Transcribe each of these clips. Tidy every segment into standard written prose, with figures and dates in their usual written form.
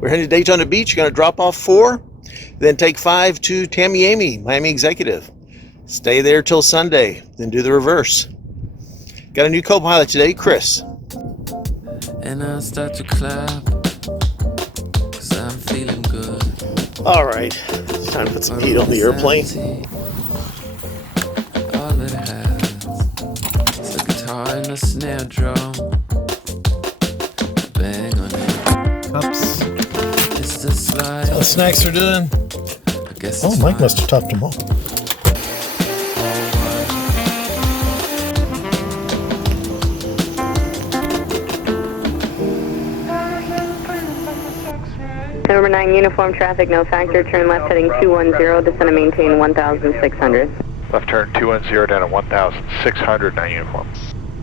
We're heading to Daytona Beach. You're going to drop off 4, then take 5 to Tamiami, Miami Executive. Stay there till Sunday, then do the reverse. Got a new co-pilot today, Chris. And I start to clap, 'cause I'm feeling good. All right, it's time to put some heat on the airplane. All it has is a guitar and a snare drum. Bang on it. Cups. It's the slide. How the snacks are doing? I guess Oh, it's Mike fine. must have topped them all. Number 9, uniform traffic, no factor. Turn left heading 210, descend and maintain 1,600. Left turn 210 down at 1,600, 9 uniform.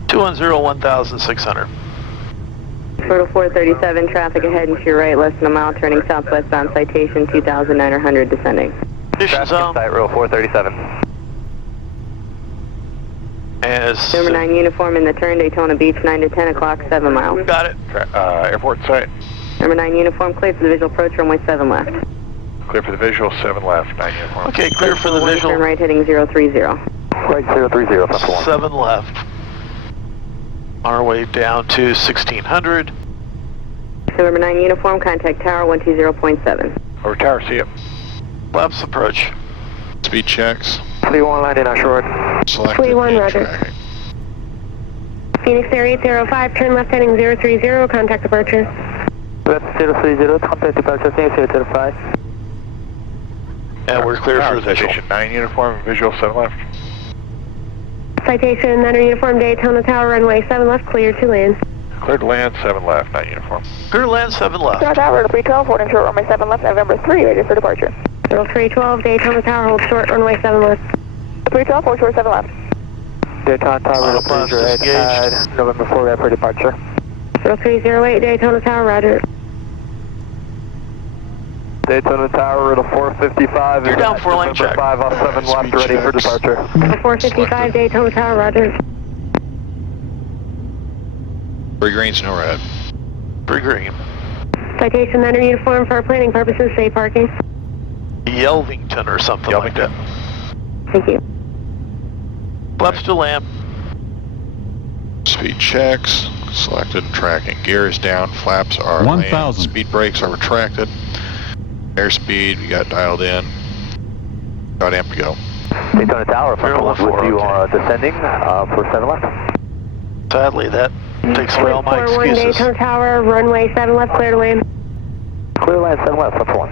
210, 1,600. Total 437, traffic ahead and to your right, less than a mile, turning southwest bound Citation 2,900, descending. Condition zone. Site row 437. As Number 9, uniform in the turn, Daytona Beach, 9 to 10 o'clock, 7 miles. got it. Airport site. Number 9, uniform, clear for the visual approach, runway 7 left. Clear for the visual, 7 left, 9 uniform. Okay, clear for the Turn visual. right heading 030. Right 030, plus 1. 7 left. On our way down to 1,600. Number 9, uniform, contact tower 120.7. Over tower, see you. Flaps approach. Speed checks. 31 landing on short. Selected. 21, and roger. tracking. Phoenix Air 805, turn left heading 030, contact departure. Left 030, contact departure, Phoenix 805. And we're clear for the visual. Citation 9 uniform, visual 7 left. Citation, under uniform, Daytona Tower, runway 7 left, clear to land. Cleared land, 7 left, 9 uniform. Clear land, 7 left. Tower, 312, hold short, runway 7 left, November 3, ready for departure. 312, Daytona Tower, hold short, runway 7 left. 312, hold short, 7 left. Daytona Tower, Autopilot's disengaged. November 4, ready for departure. 0308, Daytona Tower, roger. Daytona Tower at a 455. You're down 4 lane check. 5 off 7 left, ready for checks. departure. 455, Daytona Tower, roger. 3 greens, no red. 3 green. Citation, under uniform, for planning purposes, safe parking. Yelvington or something like that. Thank you. Flaps to land. Speed checks. Selected and tracking. Gear is down. Flaps are 1,000. land. Speed brakes are retracted. Airspeed, we got dialed in. Got amp to go. Daytona Tower, Zero with you okay. Descending for 7 left. Sadly, that takes away all my 41, excuses. Daytona Tower, runway 7 left, clear to land. Clear land 7 left, plus 1.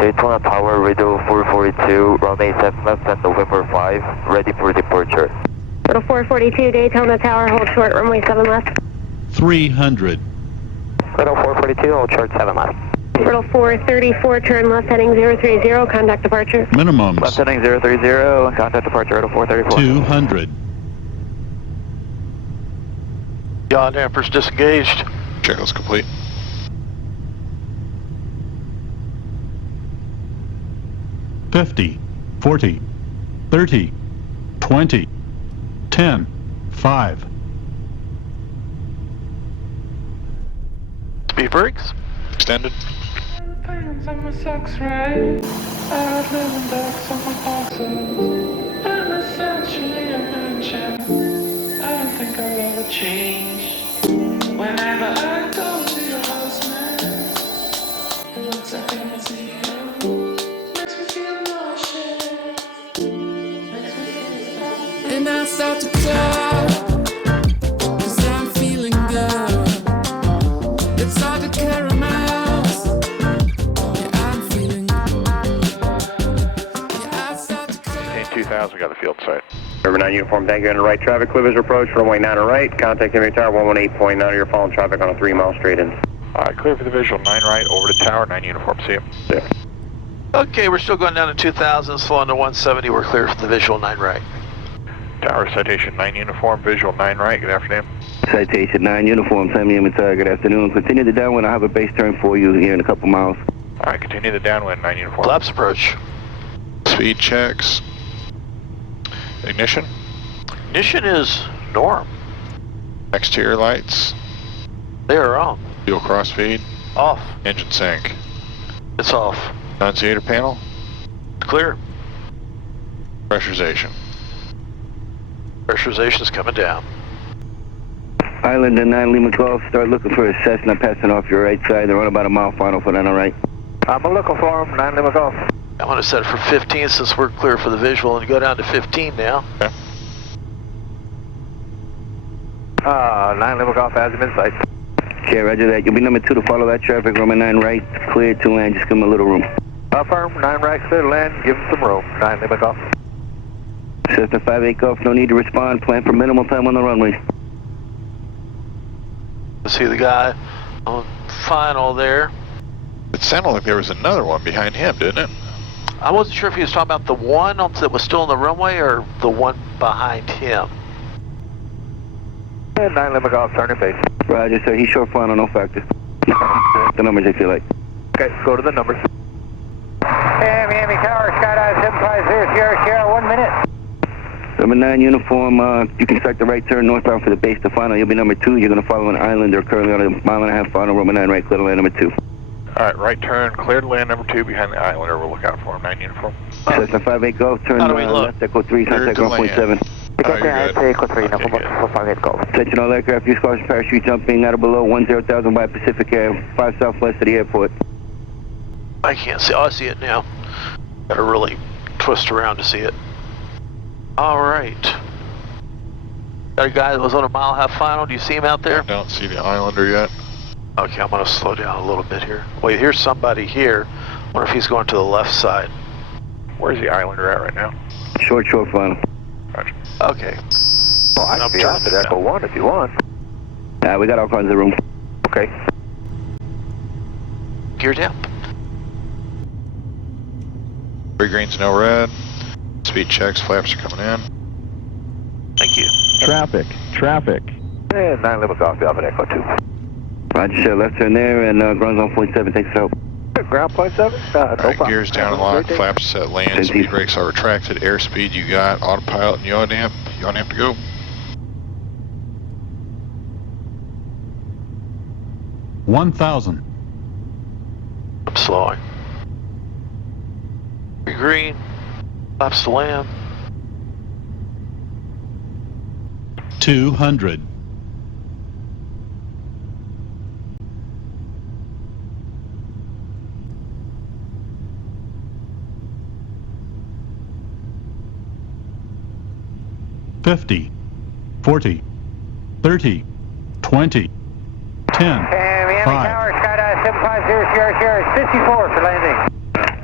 Daytona Tower, radio 442, runway 7 left and November 5, ready for departure. Total 442, Daytona Tower, hold short, runway 7 left. 300. Radio 442, hold short 7 left. Total 434, turn left heading 030, contact departure. Minimums. Left heading 030, contact departure, radio 434. 200. Yaw dampers disengaged. Check was complete. $50, $40, $30, $20, $10, $5. Speed brakes. Extended. Pants on my socks, right? I've living ducks on my boxes. I'm essentially a mansion. I don't think I'll ever change. Whenever I go to your house, man, it looks like a museum. Makes me feel nauseous. Makes me feel And I start to clap, 'cause I'm feeling good. It's hard to carry my house. Yeah, I'm feeling good. Yeah, I start to clap. 2000, we got the field site. Number 9 uniform, thank you. On the right traffic, clear visual approach, runway 9 on right. Contact Inventory Tower 118.9. You're following traffic on a 3-mile straight in. Clear for the visual, 9 right, over to tower, 9 uniform, see you. Yeah. Okay, we're still going down to 2,000, slowing to 170. We're clear for the visual 9 right. Tower citation 9 uniform, visual 9 right, good afternoon. Citation 9 uniform, Miami, good afternoon. Continue the downwind. I have a base turn for you here in a couple miles. Alright, continue the downwind, 9 uniform. Flaps approach. Speed checks. Ignition. Ignition is norm. Exterior lights. They are on. Fuel crossfeed. Off. Engine sync. It's off. Annunciator panel. Clear. Pressurization. Pressurization's coming down. Island and 9 Lima Golf, start looking for a Cessna passing off your right side. They're on about a mile final for that, all right? I'm looking for him, 9 Lima Golf. I'm going to set it for 15 since we're clear for the visual and go down to 15 now. Okay. 9 Lima Golf has him in sight. Okay, roger that. You'll be number 2 to follow that traffic. Roman 9 right, clear to land. Just give him a little room. Affirm, 9 right, clear to land. Give him some room, 9 Lima Golf. Cessna 58 Golf, no need to respond. Plan for minimal time on the runway. See the guy on final there. It sounded like there was another one behind him, didn't it? I wasn't sure if he was talking about the one that was still on the runway or the one behind him. And 9 Lima Golf, turn your face. Roger, sir. He's short final, no factor. The numbers if you like. Okay, go to the numbers. Hey, Miami Tower, skydive 750 Sierra, 1 minute. Number 9 uniform, you can start the right turn northbound for the base to final. You'll be number 2. You're going to follow an Islander currently on a 1.5 final. Roman 9 right, clear to land number 2. Alright, right turn, clear to land number 2 behind the Islander. We'll look out for him, 9 uniform. Cessna 58 Golf, turn left, Echo 3, contact 1.7. Echo 3, number 58 Golf. Attention all aircraft, use caution parachute jumping out of below 10,000 by Pacific Air, 5 southwest of the airport. I can't see. Oh, I see it now. Gotta really twist around to see it. All right. Got a guy that was on a 1.5 final. Do you see him out there? I don't see the Islander yet. Okay, I'm gonna slow down a little bit here. Wait, here's somebody here. Wonder if he's going to the left side. Where's the Islander at right now? Short final. Roger. Okay. Well, I can be out at Echo 1 if you want. We got all kinds of room. Okay. Gear down. 3 greens, no red. Speed checks, flaps are coming in. Thank you. Traffic. And 9 Lima Golf, you have an Echo 2. Roger, sir. Left turn there, and ground's on 0.7. Thanks for help. Ground point 7? Alright, gears down and locked, flaps set, land, speed brakes are retracted, airspeed you got, autopilot and yaw damp to go. $1,000. I'm slowing. Green. Flaps to land. 200. $50, $40, $30, $20, $10, Miami Tower, skydive 750 Sierra, 54 for landing.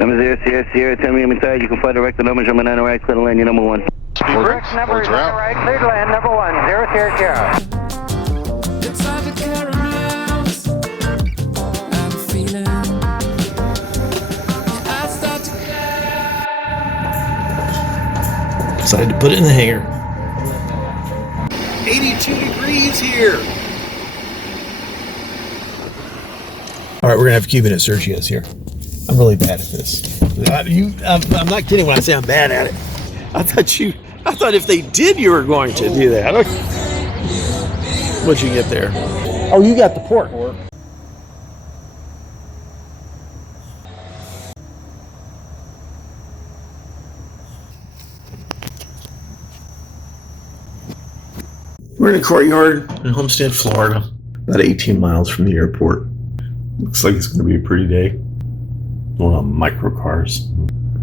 Number 0, Sierra, 10 Miami Tower. You can fly direct the numbers. Number 9 right, clear to land. You're number 1. Speed brakes. Number Words are out. right, clear to land, number 1, 0 Sierra. It's hard to carry miles. I'm feeling. I start to Decided to put it in the hangar. 82 degrees here. All right, we're gonna have Cuban at Sergio's here. I'm really bad at this. I'm not kidding when I say I'm bad at it. I thought if they did, you were going to do that. What'd you get there? Oh, you got the pork. We're in a courtyard in Homestead, Florida, about 18 miles from the airport. Looks like it's going to be a pretty day. Going on microcars.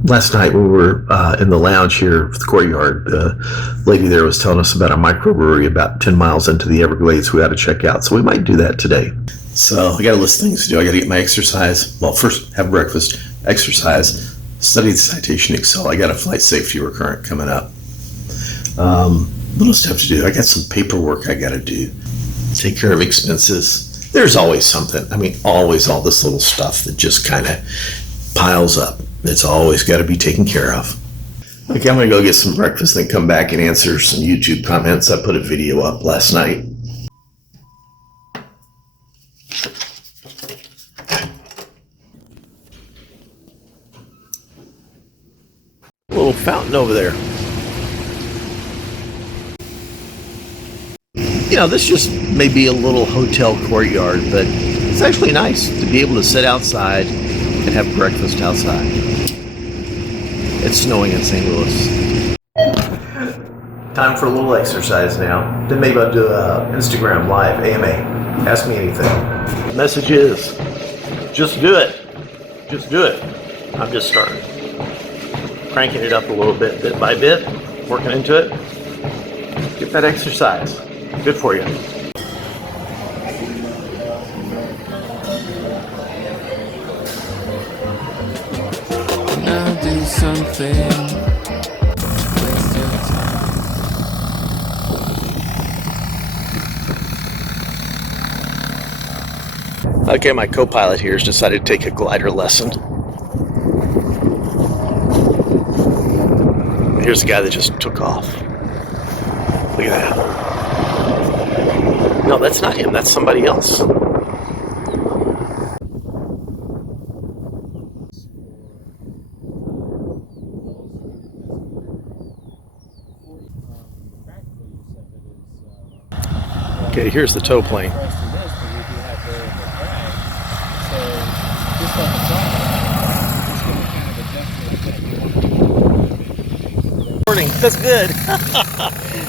Last night we were in the lounge here of the courtyard. The lady there was telling us about a microbrewery about 10 miles into the Everglades we ought to check out. So we might do that today. So I got a list of things to do. I got to get my exercise. Well, first have breakfast, exercise, study the Citation Excel. I got a flight safety recurrent coming up. What else do I have to do? I got some paperwork I got to do. Take care of expenses. There's always something. I mean, always all this little stuff that just kind of piles up. It's always got to be taken care of. Okay, I'm going to go get some breakfast and then come back and answer some YouTube comments. I put a video up last night. A little fountain over there. You know, this just may be a little hotel courtyard, but It's actually nice to be able to sit outside and have breakfast outside. It's snowing in St. Louis. Time for a little exercise now. Then maybe I'll do a Instagram live AMA. Ask me anything. The message is, just do it. Just do it. I'm just starting. Cranking it up a little bit by bit, working into it. Get that exercise. Good for you. Now do something. Waste your time. Okay, my co-pilot here has decided to take a glider lesson. Here's the guy that just took off. Look at that. No, that's not him. That's somebody else. Okay, here's the tow plane. That's good.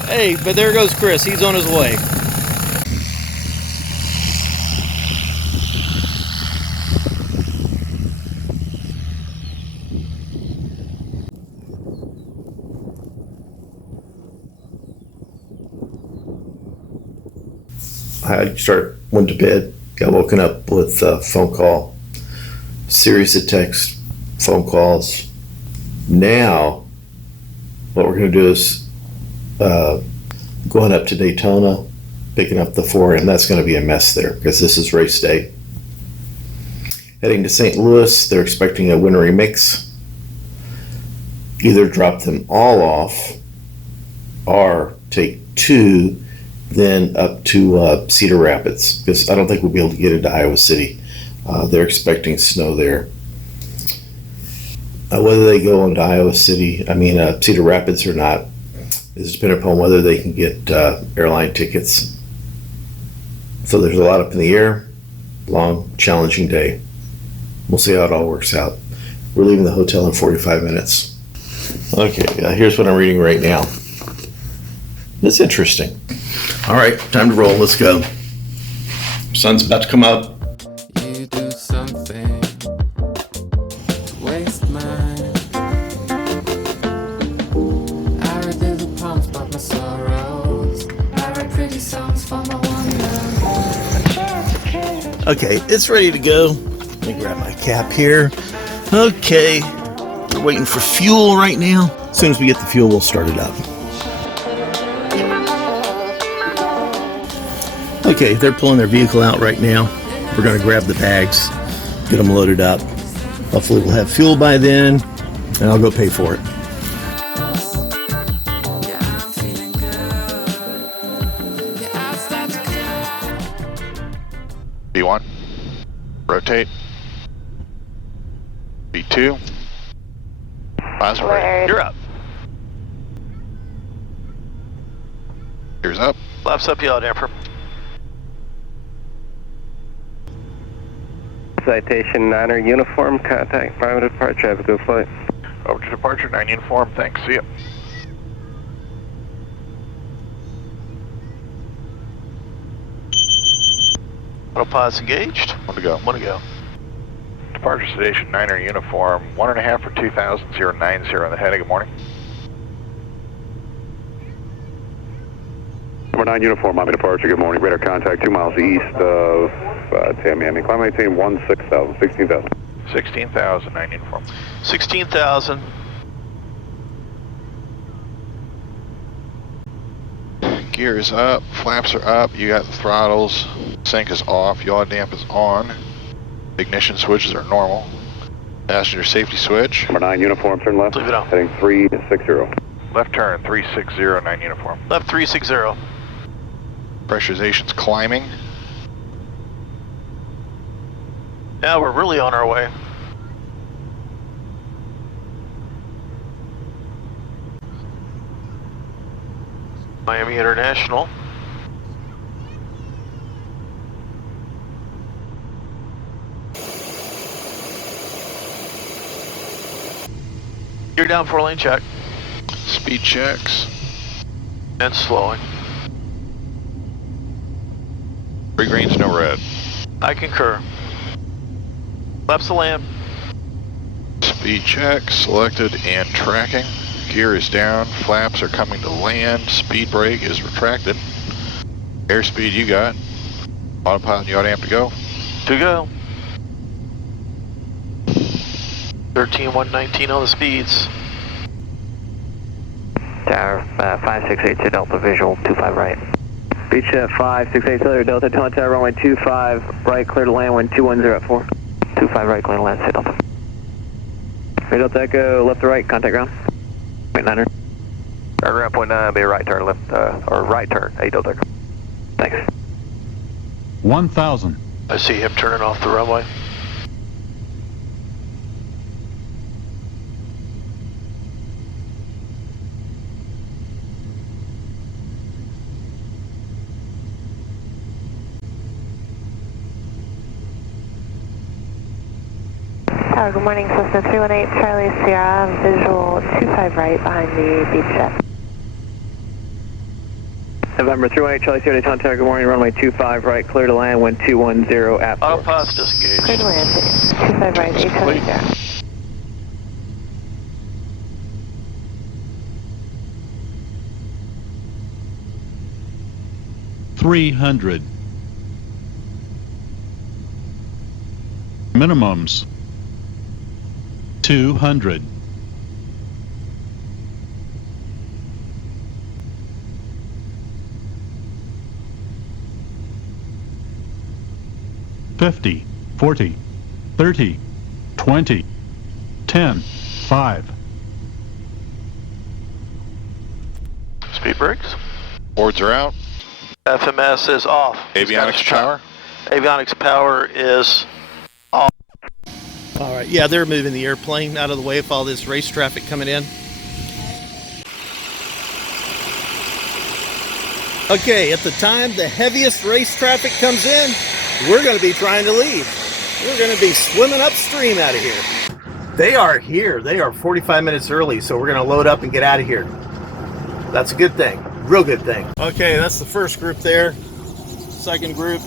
Hey, but there goes Chris. He's on his way. Went to bed, got woken up with a phone call, series of text phone calls. Now, what we're going to do is going up to Daytona, picking up the 4M. That's going to be a mess there because this is race day. Heading to St. Louis, they're expecting a wintry mix. Either drop them all off or take 2, then up to Cedar Rapids, because I don't think we'll be able to get into Iowa City. They're expecting snow there. Whether they go into Iowa City, Cedar Rapids or not, is dependent upon whether they can get airline tickets. So there's a lot up in the air. Long, challenging day. We'll see how it all works out. We're leaving the hotel in 45 minutes. Okay, here's what I'm reading right now. It's interesting. All right, time to roll. Let's go. Sun's about to come up. You do something to waste mine. I read little poems about my sorrows. I write pretty songs for my wonder. Okay, it's ready to go. Let me grab my cap here. Okay, we're waiting for fuel right now. As soon as we get the fuel, we'll start it up. Okay, they're pulling their vehicle out right now. We're going to grab the bags, get them loaded up. Hopefully we'll have fuel by then, and I'll go pay for it. B1, rotate. B2, pass right. You're up. Gears up. Flaps up, yaw damper. Citation 9er uniform, contact private departure, have a good flight. Over to departure, 9 uniform, thanks, see ya. Autopilot's engaged. One to go. One to go. Departure Citation 9er uniform, 1.5 for 2000, 090 on the heading, good morning. Number 9 uniform, Miami departure, good morning. Radar contact 2 miles east of Miami. Climb maintain 16,000, 16,000. 16,000, 9 uniform. 16,000. Gears up, flaps are up, you got the throttles, sync is off, yaw damp is on, ignition switches are normal, passenger safety switch. Number 9 uniform, turn left. Leave it on. Heading 360. Left turn, 360, 9 uniform. Left 360. Pressurization's climbing. Now we're really on our way. Miami International. You're down 4-lane check. Speed checks. And slowing. 3 greens, no red. I concur. Left's the land. Speed check, selected and tracking. Gear is down, flaps are coming to land, speed brake is retracted. Airspeed you got. Autopilot and yaw damp to go. To go. 13,119 on the speeds. Tower 5682 Delta visual 25 right. Beach 568 Cellular Delta, Tone Tower runway 25 right, clear to land, wind 210 at 4. 25 right, clear to land, say Delta. Delta Echo, left to right, contact ground. Point 9er. Ground point 9, be a right turn, left, or right turn, 8 Delta Echo. Thanks. 1,000. I see him turning off the runway. Tower, good morning, Cessna 318 Charlie Sierra, visual 25 right behind the beach jet. November 318 Charlie Sierra Daytona Tower, good morning, runway 25 right, clear to land, wind 210 at 4. Autopilot's disengaged. Clear to land, 25 right, 8 Charlie Sierra. $300. Minimums. 200. $50, $40, $30, $20, $10, $5. Speed brakes. Boards are out. FMS is off. Avionics power. Avionics power is off. All right, yeah, they're moving the airplane out of the way of all this race traffic coming in. Okay, at the time the heaviest race traffic comes in, we're going to be trying to leave. We're going to be swimming upstream out of here. They are here. They are 45 minutes early, so we're going to load up and get out of here. That's a good thing. Real good thing. Okay, that's the first group there. Second group.